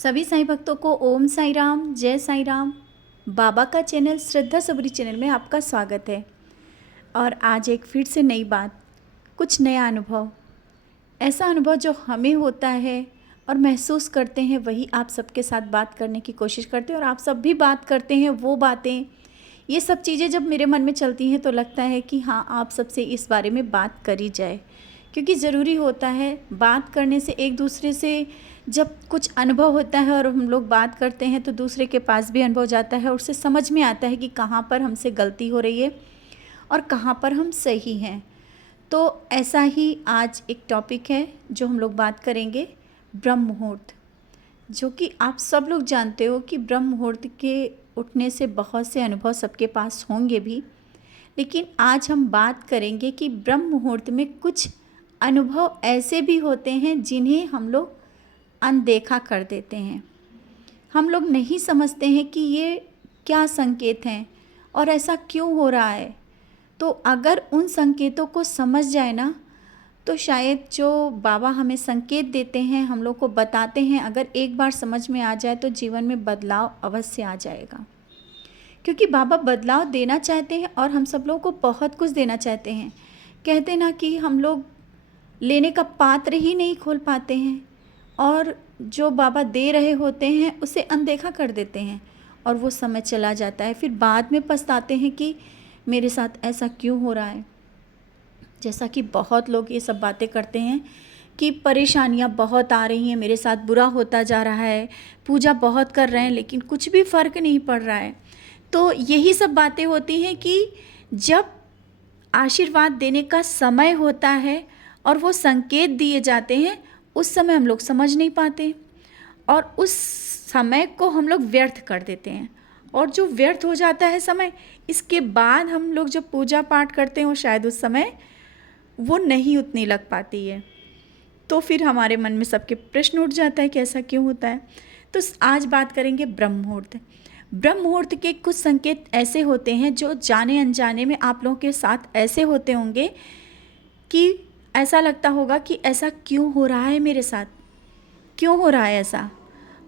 सभी साईं भक्तों को ओम साई राम, जय साई राम। बाबा का चैनल श्रद्धा सबरी चैनल में आपका स्वागत है। और आज एक फिर से नई बात, कुछ नया अनुभव, ऐसा अनुभव जो हमें होता है और महसूस करते हैं, वही आप सबके साथ बात करने की कोशिश करते हैं। और आप सब भी बात करते हैं वो बातें, ये सब चीज़ें जब मेरे मन में चलती हैं तो लगता है कि हाँ, आप सबसे इस बारे में बात करी जाए, क्योंकि ज़रूरी होता है। बात करने से, एक दूसरे से जब कुछ अनुभव होता है और हम लोग बात करते हैं तो दूसरे के पास भी अनुभव जाता है और उससे समझ में आता है कि कहाँ पर हमसे गलती हो रही है और कहाँ पर हम सही हैं। तो ऐसा ही आज एक टॉपिक है जो हम लोग बात करेंगे, ब्रह्म मुहूर्त। जो कि आप सब लोग जानते हो कि ब्रह्म मुहूर्त के उठने से बहुत से अनुभव सबके पास होंगे भी, लेकिन आज हम बात करेंगे कि ब्रह्म मुहूर्त में कुछ अनुभव ऐसे भी होते हैं जिन्हें हम लोग अनदेखा कर देते हैं। हम लोग नहीं समझते हैं कि ये क्या संकेत हैं और ऐसा क्यों हो रहा है। तो अगर उन संकेतों को समझ जाए ना, तो शायद जो बाबा हमें संकेत देते हैं, हम लोग को बताते हैं, अगर एक बार समझ में आ जाए तो जीवन में बदलाव अवश्य आ जाएगा। क्योंकि बाबा बदलाव देना चाहते हैं और हम सब लोगों को बहुत कुछ देना चाहते हैं। कहते ना कि हम लोग लेने का पात्र ही नहीं खोल पाते हैं और जो बाबा दे रहे होते हैं उसे अनदेखा कर देते हैं और वो समय चला जाता है। फिर बाद में पछताते हैं कि मेरे साथ ऐसा क्यों हो रहा है। जैसा कि बहुत लोग ये सब बातें करते हैं कि परेशानियाँ बहुत आ रही हैं, मेरे साथ बुरा होता जा रहा है, पूजा बहुत कर रहे हैं लेकिन कुछ भी फ़र्क नहीं पड़ रहा है। तो यही सब बातें होती हैं कि जब आशीर्वाद देने का समय होता है और वो संकेत दिए जाते हैं, उस समय हम लोग समझ नहीं पाते और उस समय को हम लोग व्यर्थ कर देते हैं। और जो व्यर्थ हो जाता है समय, इसके बाद हम लोग जब पूजा पाठ करते हैं और शायद उस समय वो नहीं उतनी लग पाती है, तो फिर हमारे मन में सबके प्रश्न उठ जाता है कि ऐसा क्यों होता है। तो आज बात करेंगे ब्रह्म मुहूर्त। ब्रह्म मुहूर्त के कुछ संकेत ऐसे होते हैं जो जाने अनजाने में आप लोगों के साथ ऐसे होते होंगे कि ऐसा लगता होगा कि ऐसा क्यों हो रहा है मेरे साथ, क्यों हो रहा है ऐसा।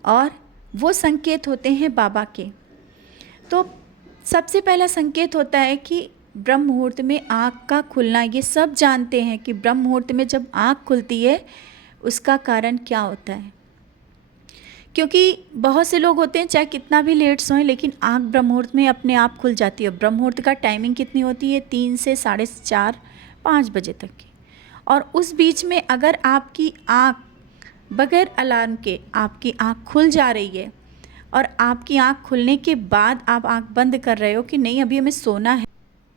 और वो संकेत होते हैं बाबा के। तो सबसे पहला संकेत होता है कि ब्रह्म मुहूर्त में आँख का खुलना। ये सब जानते हैं कि ब्रह्म मुहूर्त में जब आँख खुलती है उसका कारण क्या होता है। क्योंकि बहुत से लोग होते हैं चाहे कितना भी लेट सोएं, लेकिन आँख ब्रह्म मुहूर्त में अपने आप खुल जाती है। ब्रह्म मुहूर्त का टाइमिंग कितनी होती है? 3 से 4:30 5 बजे तक की। और उस बीच में अगर आपकी आँख बगैर अलार्म के आपकी आँख खुल जा रही है और आपकी आँख खुलने के बाद आप आँख बंद कर रहे हो कि नहीं अभी हमें सोना है,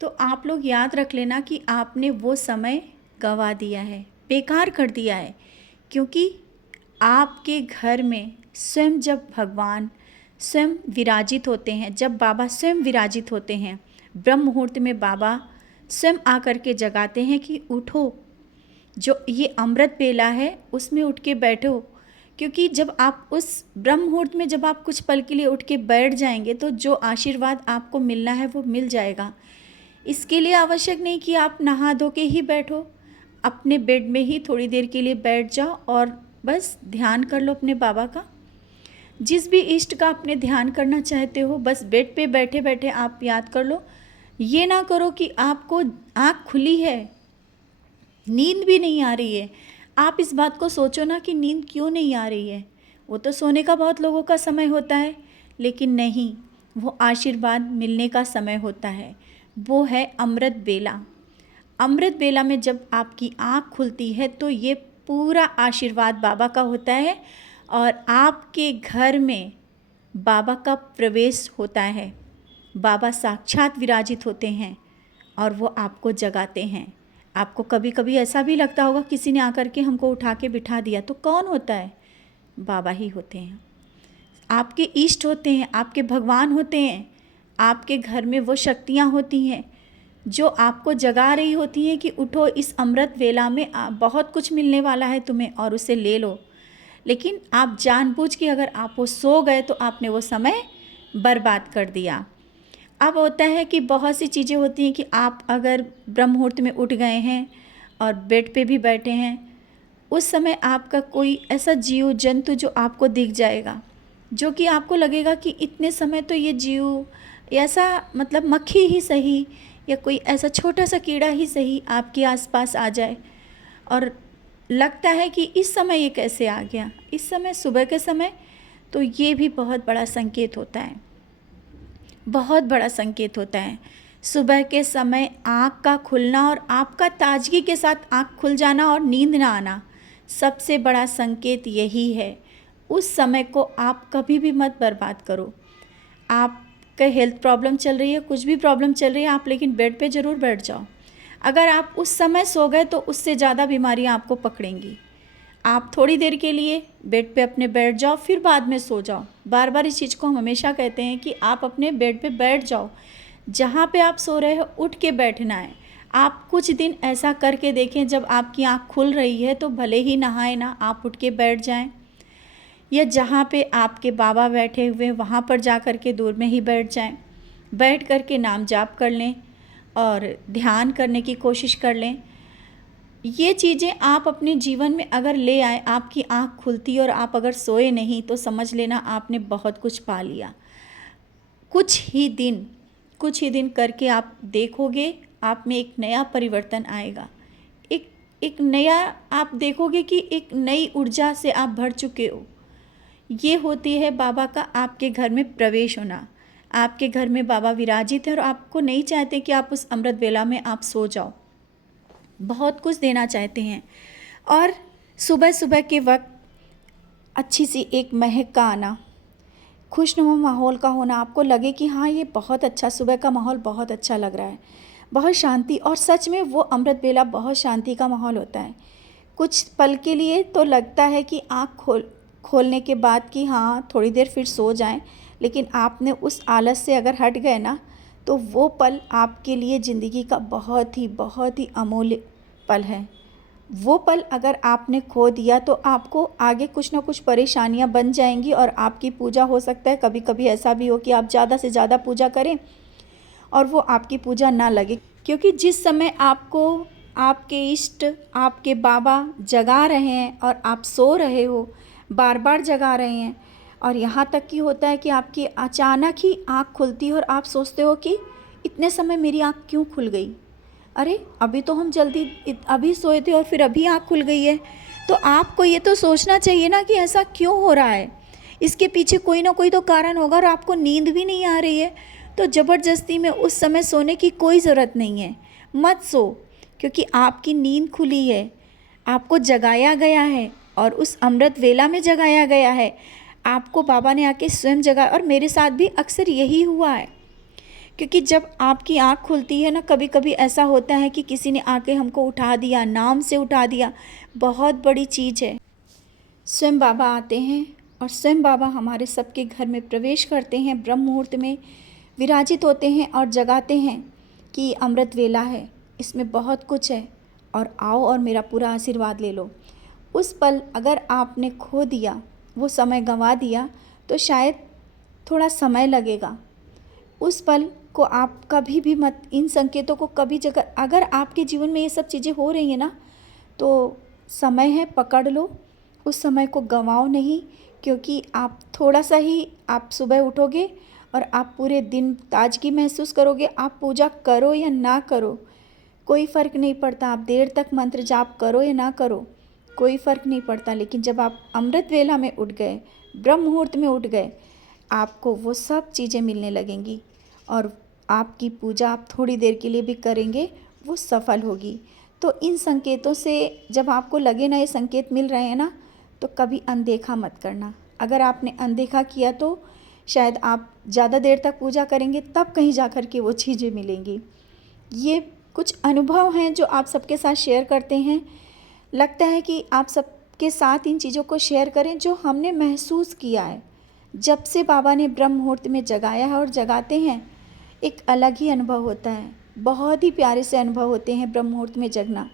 तो आप लोग याद रख लेना कि आपने वो समय गंवा दिया है, बेकार कर दिया है। क्योंकि आपके घर में स्वयं जब भगवान स्वयं विराजित होते हैं, जब बाबा स्वयं विराजित होते हैं, ब्रह्म मुहूर्त में बाबा स्वयं आकर के जगाते हैं कि उठो, जो ये अमृत बेला है उसमें उठ के बैठो। क्योंकि जब आप उस ब्रह्म मुहूर्त में जब आप कुछ पल के लिए उठ के बैठ जाएंगे तो जो आशीर्वाद आपको मिलना है वो मिल जाएगा। इसके लिए आवश्यक नहीं कि आप नहा धो के ही बैठो, अपने बेड में ही थोड़ी देर के लिए बैठ जाओ और बस ध्यान कर लो अपने बाबा का। जिस भी इष्ट का अपने ध्यान करना चाहते हो, बस बेड पे बैठे बैठे आप याद कर लो। ये ना करो कि आपको आँख खुली है, नींद भी नहीं आ रही है। आप इस बात को सोचो ना कि नींद क्यों नहीं आ रही है। वो तो सोने का बहुत लोगों का समय होता है, लेकिन नहीं, वो आशीर्वाद मिलने का समय होता है। वो है अमृत बेला। अमृत बेला में जब आपकी आँख खुलती है तो ये पूरा आशीर्वाद बाबा का होता है और आपके घर में बाबा का प्रवेश होता है। बाबा साक्षात विराजित होते हैं और वो आपको जगाते हैं। आपको कभी कभी ऐसा भी लगता होगा किसी ने आकर के हमको उठा के बिठा दिया, तो कौन होता है? बाबा ही होते हैं। आपके इष्ट होते हैं, आपके भगवान होते हैं। आपके घर में वो शक्तियाँ होती हैं जो आपको जगा रही होती हैं कि उठो, इस अमृत वेला में बहुत कुछ मिलने वाला है तुम्हें और उसे ले लो। लेकिन आप जानबूझ के अगर आप वो सो गए तो आपने वो समय बर्बाद कर दिया। अब होता है कि बहुत सी चीज़ें होती हैं कि आप अगर ब्रह्म मुहूर्त में उठ गए हैं और बेड पे भी बैठे हैं उस समय आपका कोई ऐसा जीव जंतु जो आपको दिख जाएगा, जो कि आपको लगेगा कि इतने समय तो ये जीव, ऐसा मतलब मक्खी ही सही या कोई ऐसा छोटा सा कीड़ा ही सही आपके आसपास आ जाए, और लगता है कि इस समय ये कैसे आ गया, इस समय सुबह के समय। तो ये भी बहुत बड़ा संकेत होता है, बहुत बड़ा संकेत होता है। सुबह के समय आँख का खुलना और आपका ताजगी के साथ आँख खुल जाना और नींद ना आना, सबसे बड़ा संकेत यही है। उस समय को आप कभी भी मत बर्बाद करो। आपका हेल्थ प्रॉब्लम चल रही है, कुछ भी प्रॉब्लम चल रही है, आप लेकिन बेड पे ज़रूर बैठ जाओ। अगर आप उस समय सो गए तो उससे ज़्यादा बीमारियां आपको पकड़ेंगी। आप थोड़ी देर के लिए बेड पे अपने बैठ जाओ, फिर बाद में सो जाओ। बार बार इस चीज़ को हम हमेशा कहते हैं कि आप अपने बेड पे बैठ जाओ, जहाँ पे आप सो रहे हो उठ के बैठना है। आप कुछ दिन ऐसा करके देखें, जब आपकी आँख खुल रही है तो भले ही नहाए ना, आप उठ के बैठ जाएं, या जहाँ पे आपके बाबा बैठे हुए वहाँ पर जा कर के दूर में ही बैठ जाएं, बैठ कर के नाम जाप कर लें और ध्यान करने की कोशिश कर लें। ये चीज़ें आप अपने जीवन में अगर ले आए, आपकी आँख खुलती और आप अगर सोए नहीं, तो समझ लेना आपने बहुत कुछ पा लिया। कुछ ही दिन करके आप देखोगे, आप में एक नया परिवर्तन आएगा। एक नया, आप देखोगे कि एक नई ऊर्जा से आप भर चुके हो। ये होती है बाबा का आपके घर में प्रवेश होना। आपके घर में बाबा विराजित है और आपको नहीं चाहते कि आप उस अमृत वेला में आप सो जाओ, बहुत कुछ देना चाहते हैं। और सुबह सुबह के वक्त अच्छी सी एक महक का आना, खुशनुमा माहौल का होना, आपको लगे कि हाँ ये बहुत अच्छा, सुबह का माहौल बहुत अच्छा लग रहा है, बहुत शांति। और सच में वो अमृत वेला बहुत शांति का माहौल होता है। कुछ पल के लिए तो लगता है कि आँख खोलने के बाद कि हाँ थोड़ी देर फिर सो जाएं, लेकिन आपने उस आलस से अगर हट गए ना, तो वो पल आपके लिए ज़िंदगी का बहुत ही अमूल्य पल है। वो पल अगर आपने खो दिया तो आपको आगे कुछ ना कुछ परेशानियां बन जाएंगी, और आपकी पूजा हो सकता है कभी कभी ऐसा भी हो कि आप ज़्यादा से ज़्यादा पूजा करें और वो आपकी पूजा ना लगे। क्योंकि जिस समय आपको आपके इष्ट, आपके बाबा जगा रहे हैं और आप सो रहे हो, बार बार जगा रहे हैं, और यहाँ तक कि होता है कि आपकी अचानक ही आँख खुलती है और आप सोचते हो कि इतने समय मेरी आँख क्यों खुल गई, अरे अभी तो हम अभी सोए थे और फिर अभी आँख खुल गई है। तो आपको ये तो सोचना चाहिए ना कि ऐसा क्यों हो रहा है, इसके पीछे कोई ना कोई तो कारण होगा। और आपको नींद भी नहीं आ रही है तो ज़बरदस्ती में उस समय सोने की कोई ज़रूरत नहीं है, मत सो। क्योंकि आपकी नींद खुली है, आपको जगाया गया है और उस अमृत वेला में जगाया गया है। आपको बाबा ने आके स्वयं जगाया, और मेरे साथ भी अक्सर यही हुआ है। क्योंकि जब आपकी आँख खुलती है ना, कभी कभी ऐसा होता है कि किसी ने आके हमको उठा दिया, नाम से उठा दिया, बहुत बड़ी चीज़ है। स्वयं बाबा आते हैं और स्वयं बाबा हमारे सबके घर में प्रवेश करते हैं, ब्रह्म मुहूर्त में विराजित होते हैं और जगाते हैं कि अमृत वेला है, इसमें बहुत कुछ है, और आओ और मेरा पूरा आशीर्वाद ले लो। उस पल अगर आपने खो दिया, वो समय गंवा दिया, तो शायद थोड़ा समय लगेगा। उस पल को आप कभी भी मत, इन संकेतों को कभी जगह, अगर आपके जीवन में ये सब चीज़ें हो रही हैं ना, तो समय है, पकड़ लो, उस समय को गंवाओ नहीं। क्योंकि आप थोड़ा सा ही, आप सुबह उठोगे और आप पूरे दिन ताजगी महसूस करोगे। आप पूजा करो या ना करो, कोई फ़र्क नहीं पड़ता। आप देर तक मंत्र जाप करो या ना करो, कोई फ़र्क नहीं पड़ता। लेकिन जब आप अमृत वेला में उठ गए, ब्रह्म मुहूर्त में उठ गए, आपको वो सब चीज़ें मिलने लगेंगी, और आपकी पूजा आप थोड़ी देर के लिए भी करेंगे, वो सफल होगी। तो इन संकेतों से जब आपको लगे ना ये संकेत मिल रहे हैं ना, तो कभी अनदेखा मत करना। अगर आपने अनदेखा किया तो शायद आप ज़्यादा देर तक पूजा करेंगे, तब कहीं जा कर के वो चीज़ें मिलेंगी। ये कुछ अनुभव हैं जो आप सबके साथ शेयर करते हैं। लगता है कि आप सबके साथ इन चीज़ों को शेयर करें जो हमने महसूस किया है। जब से बाबा ने ब्रह्म मुहूर्त में जगाया है और जगाते हैं, एक अलग ही अनुभव होता है। बहुत ही प्यारे से अनुभव होते हैं ब्रह्म मुहूर्त में जगना।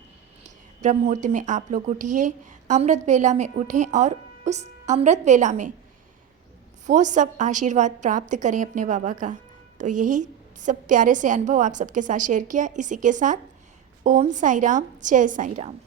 ब्रह्म मुहूर्त में आप लोग उठिए, अमृत वेला में उठें और उस अमृत वेला में वो सब आशीर्वाद प्राप्त करें अपने बाबा का। तो यही सब प्यारे से अनुभव आप सबके साथ शेयर किया। इसी के साथ ओम साई राम, जय साई राम।